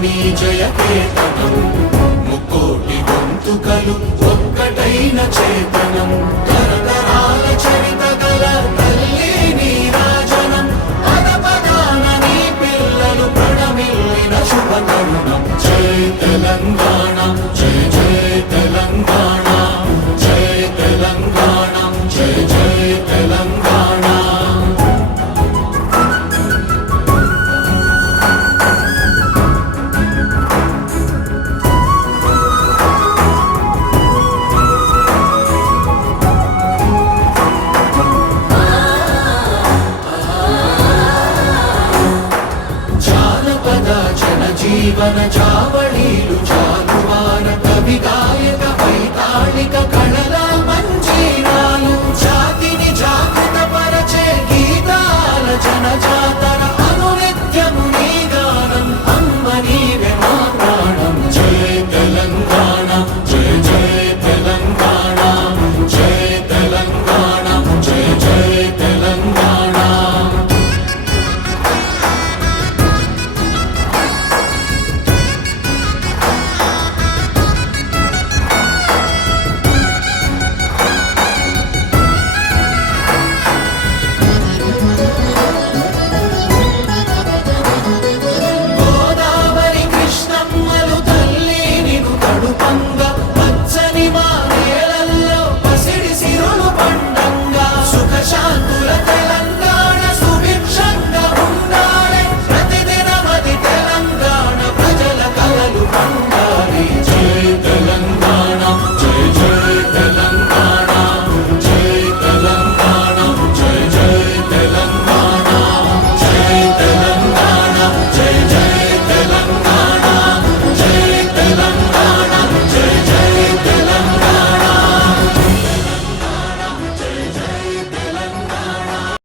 నీ జయ కేతనం ముక్కోటి గొంతుకలు ఒక్కటైన చేతనం తరతరాల చరిత గల తల్లి నీరాజనం పద పదాన నీ పిల్లలు ప్రణమిల్లిన శుభ తరుణం జై తెలంగాణ జయ జయ తెలంగాణ జయ తెలంగాణ జయ జయ తెలంగాణ జీవన జావ